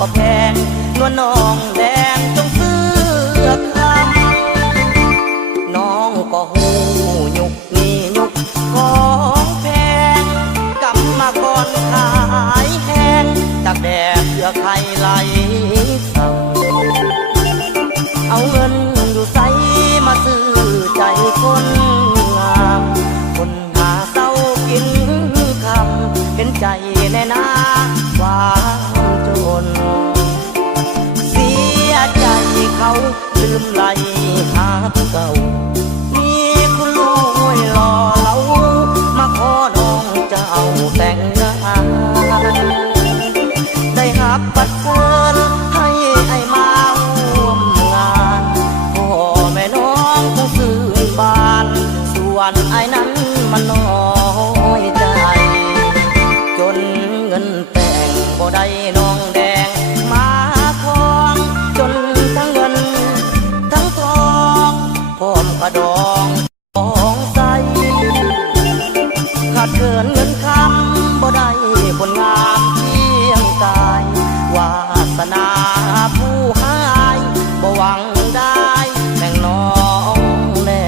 ก็แพงนวลน้องแดงจงซื้อคำน้องก็หูยุกนี่ยุกของแพงกำมาก่อนขายแห้งจากแดดเพื่อใครไหลสั่งเอาเงินอยู่ใสมาซื้อใจคนงามคนหาเศร้ากินคำเป็นใจแน่นาความจนเสียใจเขาลืมไหลหาเก่ามีคุณลูกห้วยรอเรามาขอน้องเจ้าแต่งงานได้หับบัตรเชิญให้ไอ้มาร่วมงานพ่อแม่น้องคงซื้อบ้านส่วนไอ้นั้นมันน้อยใจจนเงินแต่งบ่ได้น้องแดงมาคล้องจนทั้งเงินทั้งทองพร้อมกระดองของใสขาดเกินเงินคำบ่ได้ผลงามเพียงกายวาสนาผู้หายบ่หวังได้แต่งน้องแน่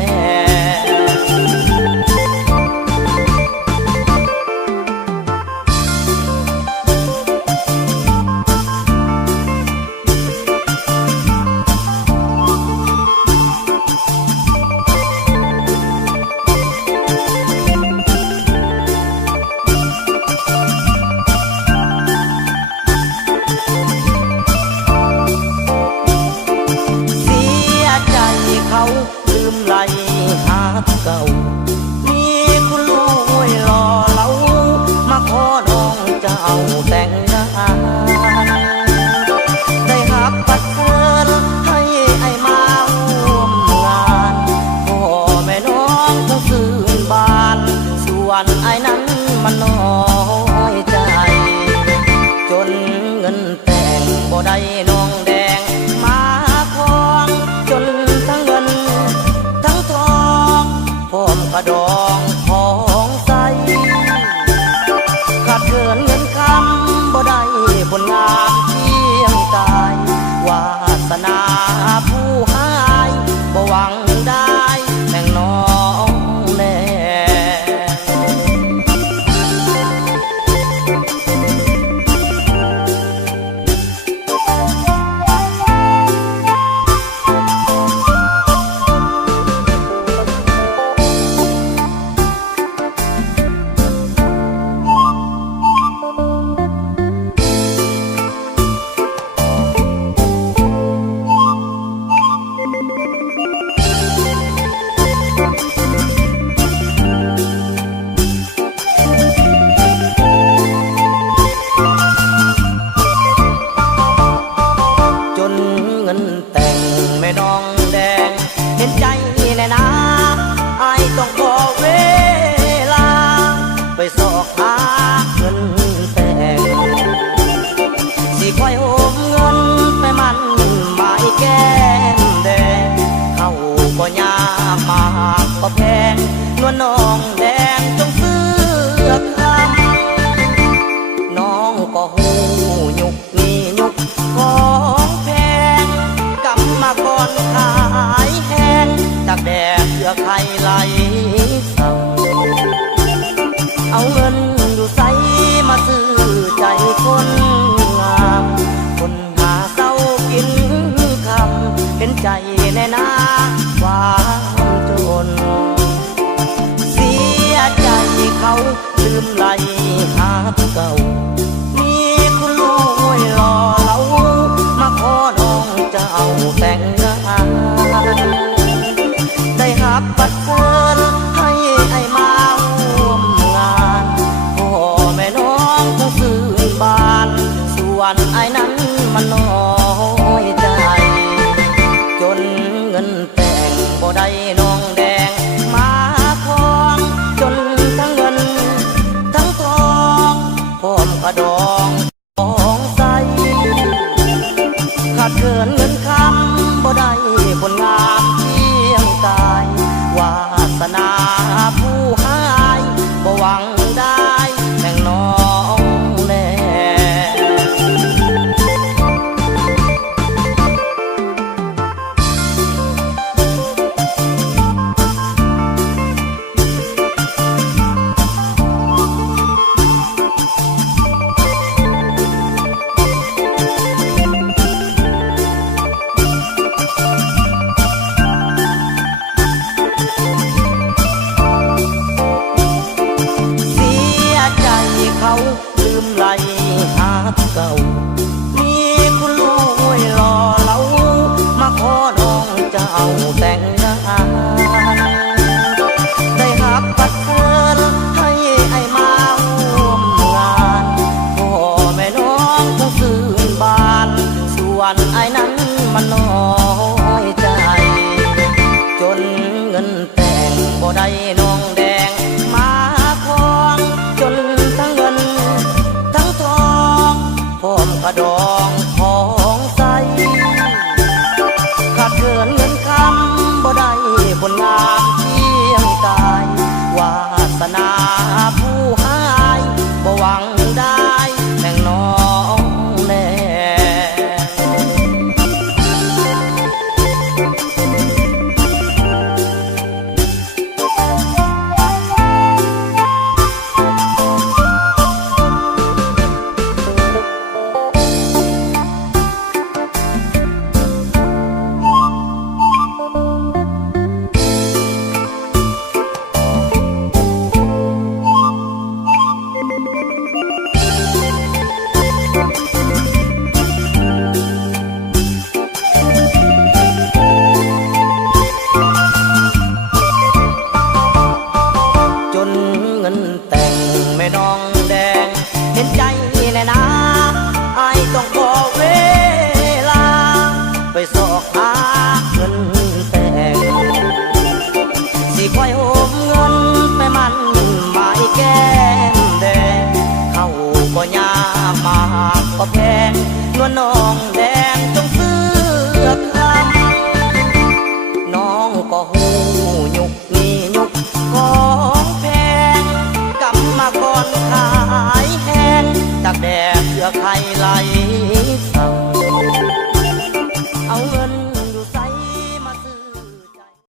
เขาลืมไหลหาเก่ามีคุณลูกห้วยรอเรามาขอน้องเจ้าแต่งงานได้หับบัตรเชิญให้ไอ้มาร่วมงานพ่อแม่น้องคงซื้อบ้านส่วนไอ้นั้นมันน้อยใจจนเงินแต่งบ่ได้น้องแดงมาคล้องจนทั้งเงินทั้งทองพร้อมกระดองของใสขาดเกินเงินคำบ่ได้ผลงามเพียงกายวาสนาผู้หายบ่หวังได้แต่งน้องแน่แต่งแม่น้องแดงเห็นใจแน่นะไอ้ต้องขอเวลาไปสอกหาเงินแต่งสิคอยโหมเงินไปมันหมายแก้มแดงเข้าก็ยากมากก็แพงนวลน้องแดงจงซื้อคำน้องก็หูยุกนี่ยุกของแพงมาก่อนขายแห้งจากแดดเพื่อใครไหลสั่งเอาเงินอยู่ใสมาซื้อใจคนงามคนหาเศร้ากินคำเป็นใจแน่นาความจนเสียใจเขาลืมไหลหาเก่ามีคุณลูกห้วยร ว่าน้องแดงต้องเสื้อคำน้องก็หูยุกนี่ยุกของแพงกำมาก่อนขายแห้งตากแดดเพื่อใครไหลสั่ง